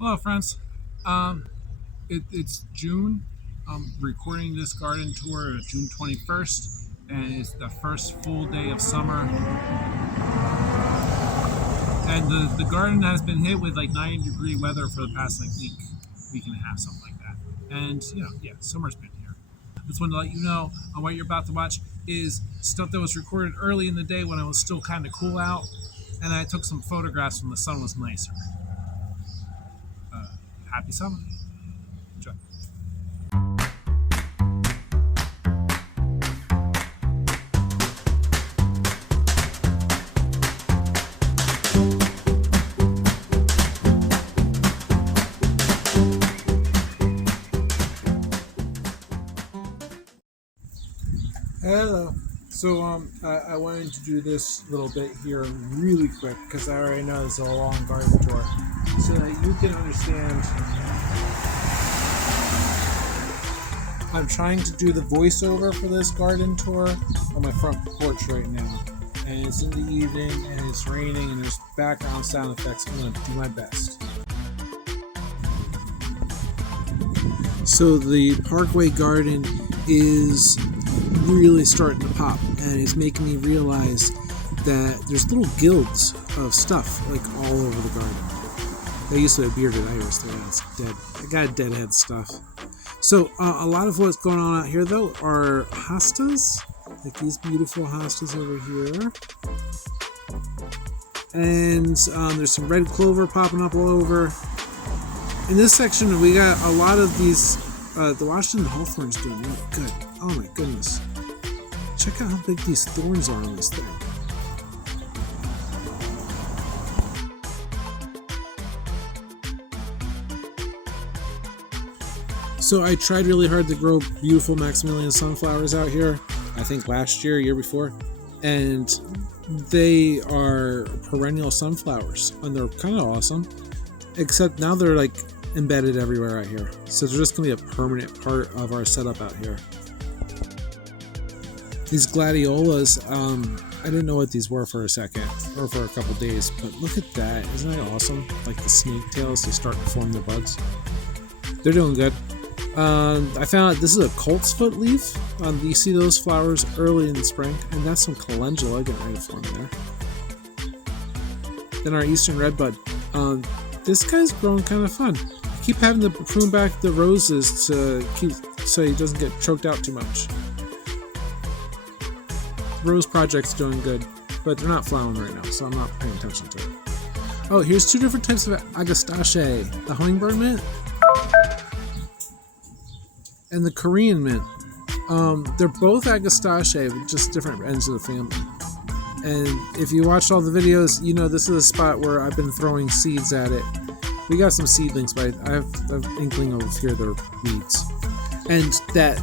Hello, friends. Um, it's June. I'm recording this garden tour June 21st, and it's the first full day of summer. And the garden has been hit with like 90-degree weather for the past like week and a half, something like that. And yeah, summer's been here. Just wanted to let you know what you're about to watch is stuff that was recorded early in the day when it was still kind of cool out, and I took some photographs when the sun was nicer. Uh, Happy summer. Enjoy. Hello. So I wanted to do this little bit here really quick because I already know this is a long garden tour, so that you can understand. I'm trying to do the voiceover for this garden tour on my front porch right now, and it's in the evening and it's raining and there's background sound effects. I'm going to do my best. So the Parkway Garden is really starting to pop, and it's making me realize that there's little guilds of stuff like all over the garden. There used to be a bearded iris there, that's dead. I got deadhead stuff. So a lot of what's going on out here though are hostas, like these beautiful hostas over here. And there's some red clover popping up all over. In this section, we got a lot of these. The Washington Hawthorn's doing really good. Oh my goodness. Check out how big these thorns are on this thing. So I tried really hard to grow beautiful Maximilian sunflowers out here. I think last year before. And they are perennial sunflowers. And they're kind of awesome. Except now they're like embedded everywhere out here. So they're just going to be a permanent part of our setup out here. These gladiolas, I didn't know what these were for a second, or for a couple days, but look at that. Isn't that awesome? Like the snake tails, they start to form their buds. They're doing good. I found out this is a colt's foot leaf. You see those flowers early in the spring, and that's some calendula getting ready to form there. Then our eastern redbud. This guy's growing kind of fun. I keep having to prune back the roses to keep so he doesn't get choked out too much. The rose project's doing good, but they're not flowering right now, so I'm not paying attention to it. Oh, here's two different types of agastache. The hummingbird mint and the Korean mint. They're both agastache, but just different ends of the family. And if you watched all the videos, you know this is a spot where I've been throwing seeds at it. We got some seedlings, but I have an inkling of here they're weeds. And that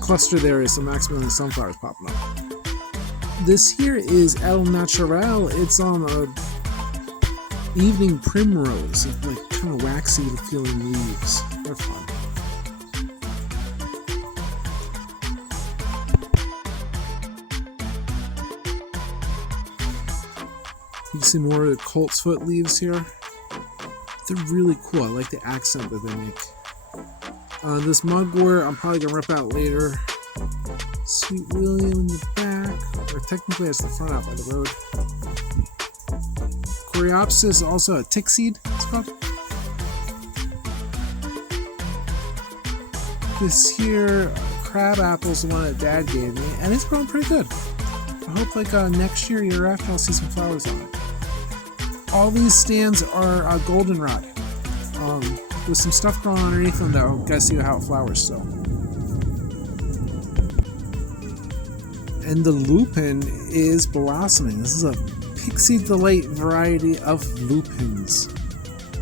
cluster there is some Maximilian sunflowers popping up. This here is El Natural. It's on a evening primrose, like kind of waxy feeling leaves. They're fun. You can see more of the colt's foot leaves here. They're really cool. I like the accent that they make. This mugwort I'm probably going to rip out later. Sweet William in the back. Or technically it's the front out by the road. Coreopsis is also a tick seed, it's called. This here crab apple is the one that Dad gave me, and it's growing pretty good. I hope like next year after, I'll see some flowers on it. All these stands are goldenrod, with some stuff growing underneath them though. You guys see how it flowers still. And the lupin is blossoming. This is a Pixie Delight variety of lupins.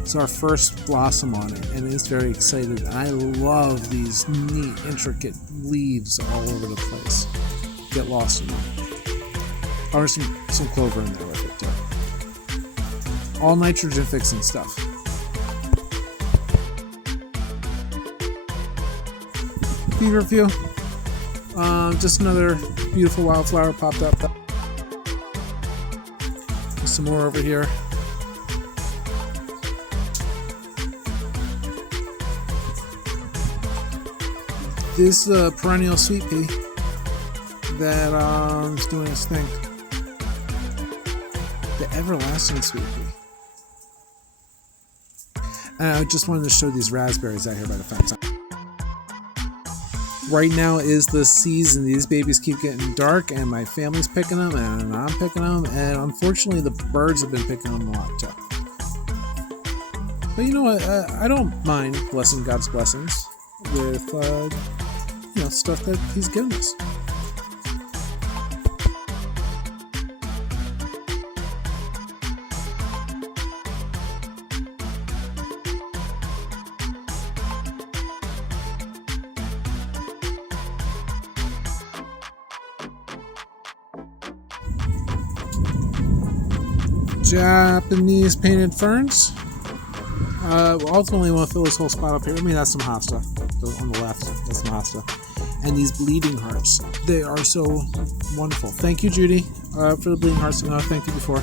It's our first blossom on it, and it's very excited. I love these neat, intricate leaves all over the place. Get lost in them. Oh, there's some clover in there with it too. All nitrogen fixing stuff. Feverfew. Just another beautiful wildflower popped up. There's some more over here. This perennial sweet pea that is doing its thing. The everlasting sweet pea. And I just wanted to show these raspberries out here by the fence. Right now is the season. These babies keep getting dark, and my family's picking them, and I'm picking them, and unfortunately the birds have been picking them a lot too. But you know what? I don't mind blessing God's blessings with stuff that He's given us. Japanese painted ferns. Ultimately, want to fill this whole spot up here. I mean, that's some hosta on the left. That's some hosta. And these bleeding hearts. They are so wonderful. Thank you, Judy, for the bleeding hearts. Thank you before.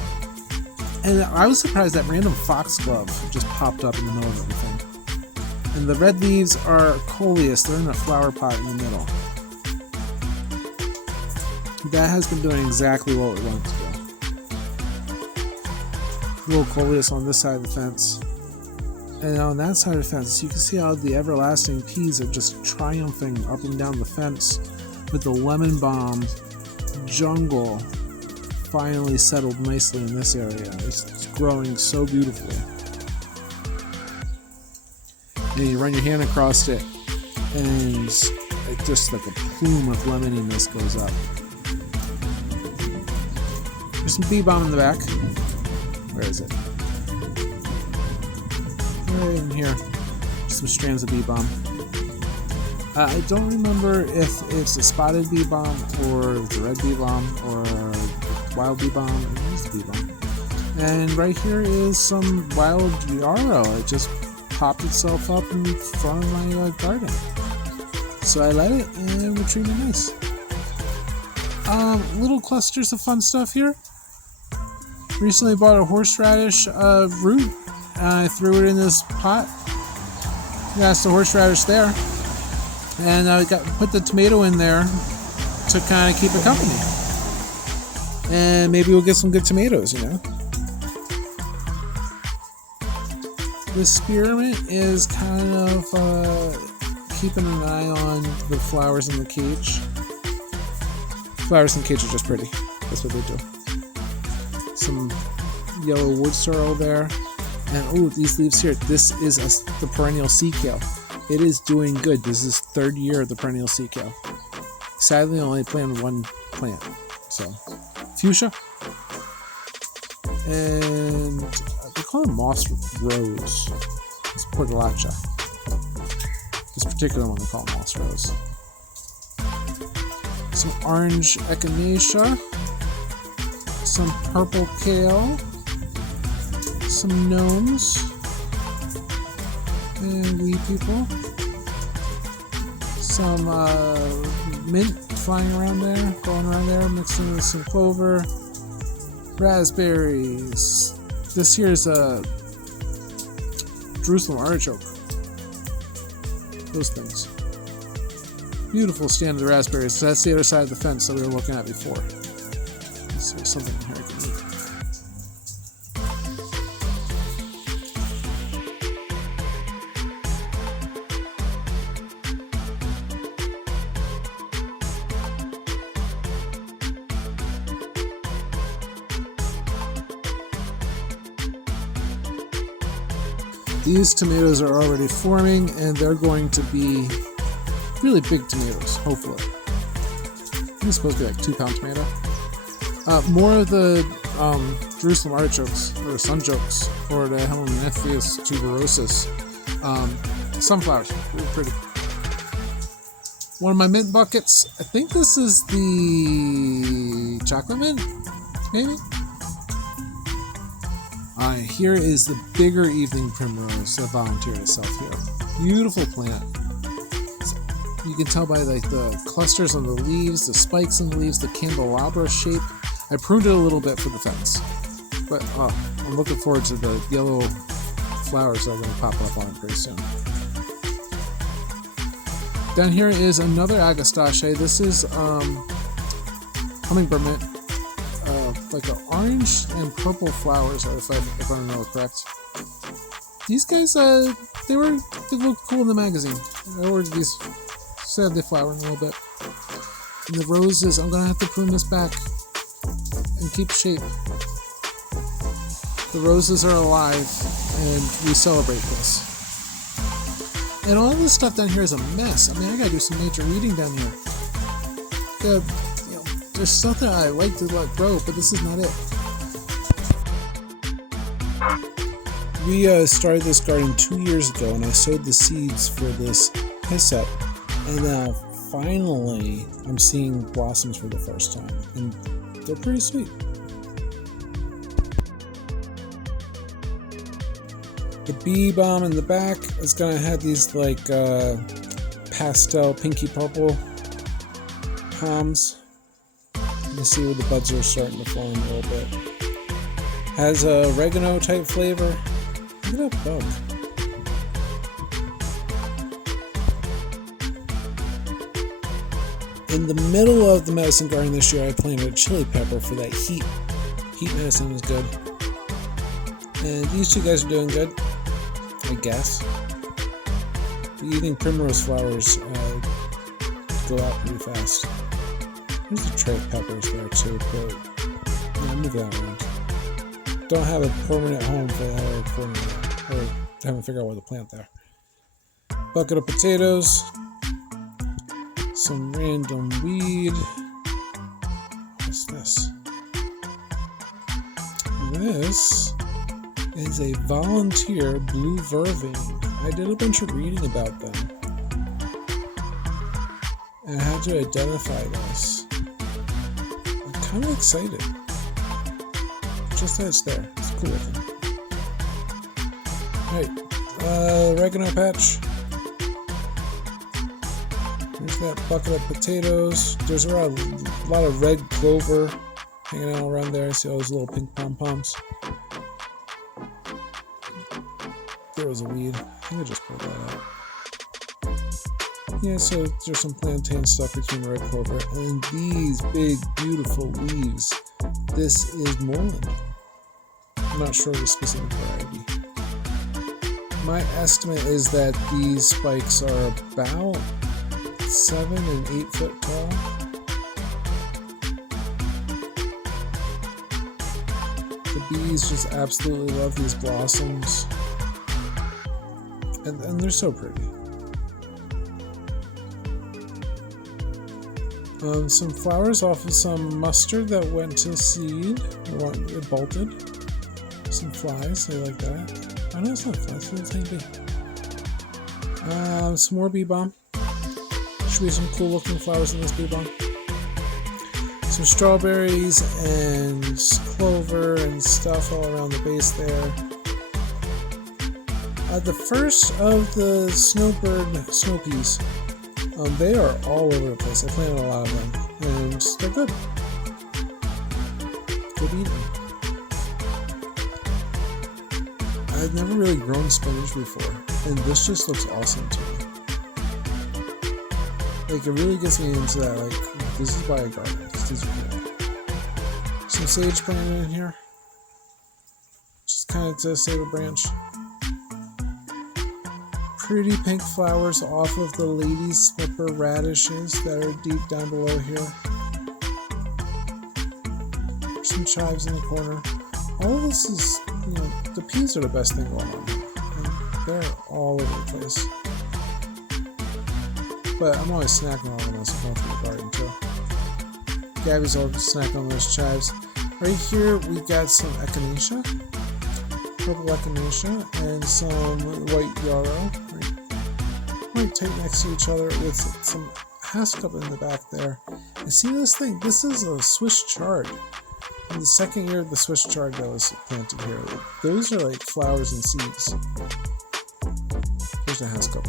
And I was surprised that random foxglove just popped up in the middle of everything. And the red leaves are coleus. They're in a flower pot in the middle. That has been doing exactly what we wanted to do. Little coleus on this side of the fence, and on that side of the fence you can see how the everlasting peas are just triumphing up and down the fence, with the lemon balm jungle finally settled nicely in this area. It's growing so beautifully, and you run your hand across it and it just like a plume of lemoniness goes up. There's some bee balm in the back. Where is it? Right in here. Some strands of bee balm. I don't remember if it's a spotted bee balm or it's a red bee balm or wild bee balm. It is bee balm. And right here is some wild yarrow. It just popped itself up in front of my garden. So I let it, and we're treating it nice. Little clusters of fun stuff here. Recently bought a horseradish root, and I threw it in this pot. That's the horseradish there, and I put the tomato in there to kind of keep it company. And maybe we'll get some good tomatoes, The spearmint is kind of keeping an eye on the flowers in the cage. Flowers in the cage are just pretty. That's what they do. Some yellow wood sorrel there, and these leaves here. This is the perennial sea kale. It is doing good. This is third year of the perennial sea kale. Sadly, I only planted one plant. So, fuchsia, and they call it moss rose. It's portulaca. This particular one they call moss rose. Some orange echinacea. Some purple kale, some gnomes, and weed people, some mint flying around there, going around there, mixing with some clover, raspberries. This here is a Jerusalem artichoke. Those things. Beautiful stand of the raspberries. So that's the other side of the fence that we were looking at before. So something here I can eat. These tomatoes are already forming, and they're going to be really big tomatoes, hopefully. It's supposed to be like 2-pound tomato. More of the Jerusalem artichokes, or sunjokes, or the Helenianthes tuberosus. Sunflowers, really pretty. One of my mint buckets, I think this is the chocolate mint, maybe? Here is the bigger evening primrose that volunteered itself here. Beautiful plant. You can tell by like the clusters on the leaves, the spikes on the leaves, the candelabra shape. I pruned it a little bit for the fence, but I'm looking forward to the yellow flowers that are going to pop up on it pretty soon. Down here is another agastache. This is hummingbird mint, like an orange and purple flowers, if I remember correct. These guys, they look cool in the magazine. I ordered these, said they flower in a little bit. And the roses, I'm gonna have to prune this back and keep shape. The roses are alive, and we celebrate this. And all this stuff down here is a mess. I mean, I gotta do some major weeding down here. There's stuff that I like to let grow, but this is not it. We started this garden 2 years ago, and I sowed the seeds for this hyssop, and now finally I'm seeing blossoms for the first time, and they're pretty sweet. The bee balm in the back is gonna have these like pastel pinky purple palms. You can see where the buds are starting to form a little bit. Has a oregano type flavor. Look at that bug. In the middle of the medicine garden this year, I planted a chili pepper for that heat. Heat medicine is good. And these two guys are doing good, I guess. The evening primrose flowers go out pretty fast. There's the tray of peppers there too, but yeah, move that around. Don't have a permanent home for that or haven't figured out where to plant there. Bucket of potatoes. Some random weed. What's this? This is a volunteer blue vervain. I did a bunch of reading about them. And I had to identify this. I'm kind of excited. Just that it's there. It's cool looking. Alright. Oregano patch. There's that bucket of potatoes. There's a lot of red clover hanging out around there. I see all those little pink pom-poms. There was a weed. I think I just pulled that out. Yeah, so there's some plantain stuff between red clover and these big, beautiful leaves. This is moreland. I'm not sure of the specific variety. My estimate is that these spikes are about 7 and 8 foot tall. The bees just absolutely love these blossoms. And they're so pretty. Some flowers off of some mustard that went to seed. It bolted. Some flies, I like that. Oh no, it's not flies, it's a tiny bee. Some more bee balm. Should be some cool looking flowers in this bee balm. Some strawberries and clover and stuff all around the base there. The first of the snowbird snow peas, they are all over the place. I planted a lot of them, and they're good. Good eating. I've never really grown spinach before, and this just looks awesome to me. Like, it really gets me into that, like, this is why I garden. These are cool. Some sage planted in here. Just kind of to save a branch. Pretty pink flowers off of the lady slipper radishes that are deep down below here. Some chives in the corner. All of this is, the peas are the best thing going on. And they're all over the place. But I'm always snacking on them as I'm going through the garden too. Gabby's all snacking on those chives. Right here we got some echinacea. Purple echinacea and some white yarrow. Right tight next to each other with some hascup in the back there. And see this thing? This is a Swiss chard. In the second year of the Swiss chard that was planted here. Those are like flowers and seeds. Here's a hascup.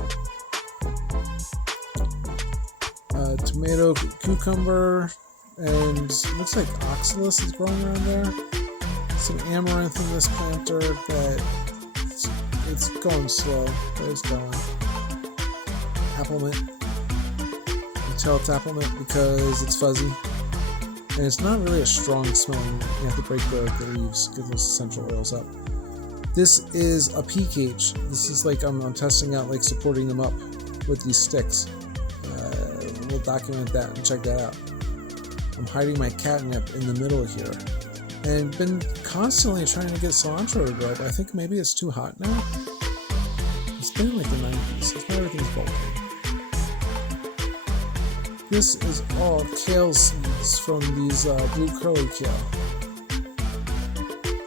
Tomato, cucumber, and looks like oxalis is growing around there. Some amaranth in this planter that it's going slow, but it's going. Apple mint. white-tailed apple mint because it's fuzzy. And it's not really a strong smelling. You have to break the leaves, get those essential oils up. This is a pea cage. This is like I'm testing out, like supporting them up with these sticks. We'll document that and check that out. I'm hiding my catnip in the middle here. And been constantly trying to get cilantro to grow up. I think maybe it's too hot now. It's been in like the 90s. That's why everything's bulky. This is all kale seeds from these blue curly kale.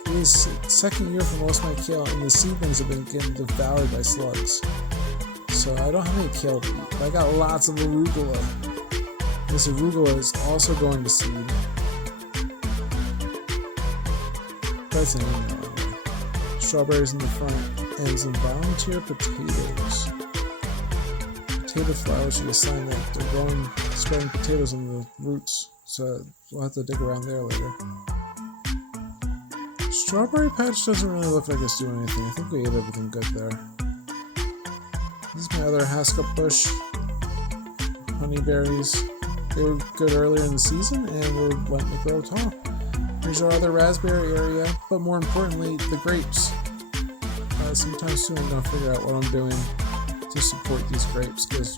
This is second year for most of my kale, and the seedlings have been getting devoured by slugs. So I don't have any kale to eat, but I got lots of arugula. This arugula is also going to seed. That's an email anyway. Strawberries in the front, and some volunteer potatoes. Potato flowers should assign that they're spreading potatoes on the roots, so we'll have to dig around there later. Strawberry patch doesn't really look like it's doing anything. I think we ate everything good there. This is my other Haskell bush. Honeyberries. They were good earlier in the season and were letting it grow tall. Here's our other raspberry area, but more importantly, the grapes. Sometime soon I'm going to figure out what I'm doing to support these grapes, because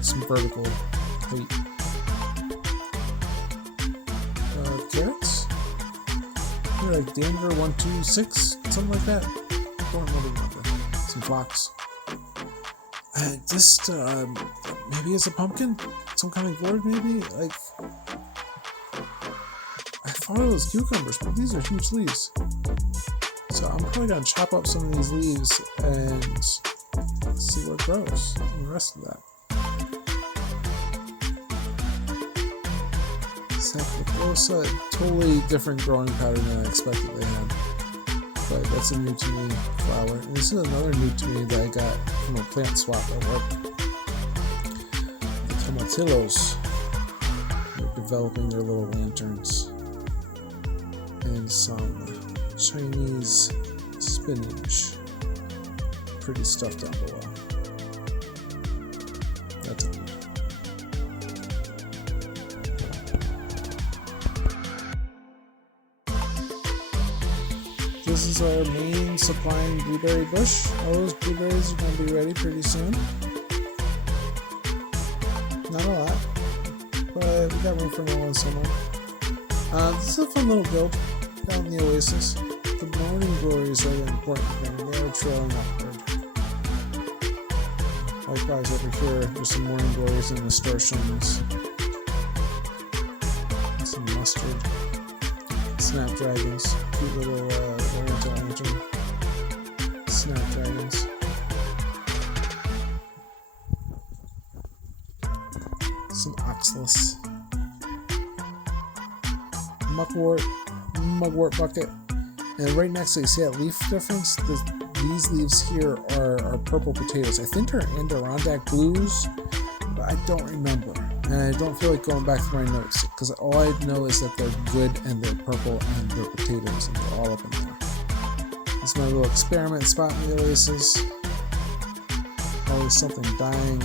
some vertical height. Carrots? They're like Denver 126, something like that. Don't remember. Some phlox. Just maybe it's a pumpkin, some kind of gourd, maybe. Like I thought it was cucumbers, but these are huge leaves. So I'm probably gonna chop up some of these leaves and see what grows and the rest of that. Saprophosa, totally different growing pattern than I expected they had. But that's a new to me flower. And this is another new to me that I got from a plant swap at work. The tomatillos. They're developing their little lanterns. And some Chinese spinach. Pretty stuff down below. That's it. This is our main supplying blueberry bush. All those blueberries are going to be ready pretty soon. Not a lot, but we got room for another one somewhere. This is a fun little build down in the oasis. The morning glories are the important thing. They are trailing upward. Likewise over here, there's some morning glories and nasturtiums. Some mustard. Snapdragons. Cute little oriental lantern. Snapdragons. Some oxalis. Mugwort bucket. And right next to you, see that leaf difference? These leaves here are purple potatoes. I think they're Adirondack blues, but I don't remember. And I don't feel like going back through my notes, because all I know is that they're good and they're purple and they're potatoes and they're all up in there. This is my little experiment spot in the oasis. Always something dying.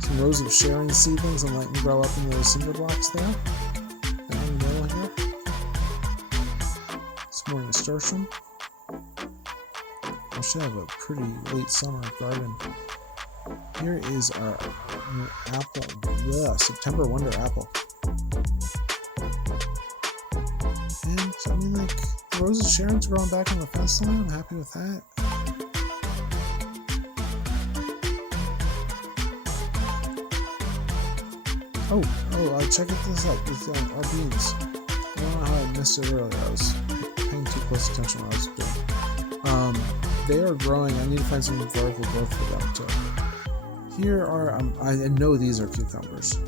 Some rows of Sharon seedlings I'm letting grow up in those cinder blocks there. Down in the middle here. Some more nasturtium. I should have a pretty late summer garden. Here is our apple, September Wonder apple. And I mean, like, the roses Sharon's growing back on the fence line. I'm happy with that. Check this out. These our beans. I don't know how I missed it earlier. I was paying too close attention to what I was doing. They are growing. I need to find some vertical growth for them too. Here are, I know these are cucumbers.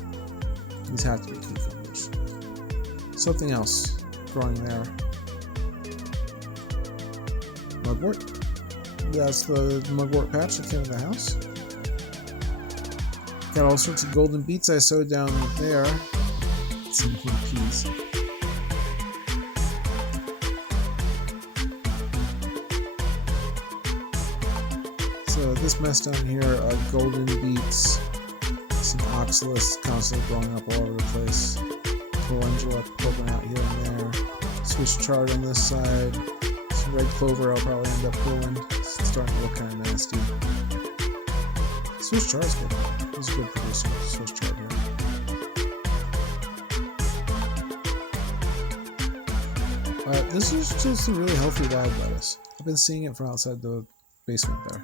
These have to be cucumbers. Something else growing there. Mugwort. That's the mugwort patch that came in the house. Got all sorts of golden beets I sowed down there. Some peas. So this mess down here are golden beets, Some oxalis constantly blowing up all over the place. Calendula poking out here and there. Swiss chard on this side. Some red clover I'll probably end up pulling. It's starting to look kind of nasty. Swiss chard's good. He's a good producer. Swiss chard here. This is just a really healthy wild lettuce. I've been seeing it from outside the basement there.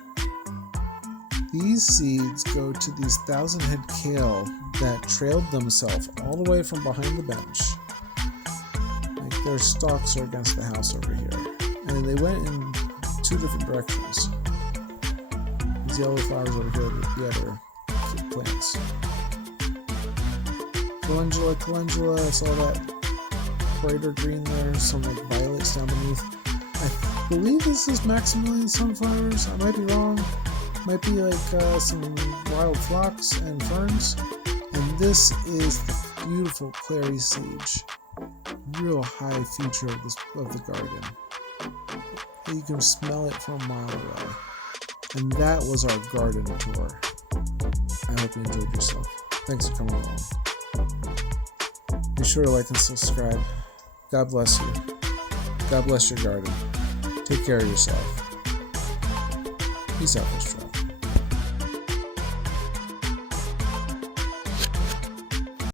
These seeds go to these 1,000-head kale that trailed themselves all the way from behind the bench. Like their stalks are against the house over here. And they went in 2 different directions. These yellow flowers over here are the other plants. Calendula, I saw that brighter green there, some like violets down beneath. I believe this is Maximilian sunflowers. I might be wrong. Might be like some wild phlox and ferns. And this is the beautiful clary sage. Real high feature of the garden. You can smell it from a mile away. And that was our garden tour. I hope you enjoyed yourself. Thanks for coming along. Be sure to like and subscribe. God bless you. God bless your garden. Take care of yourself. Peace out, Mr.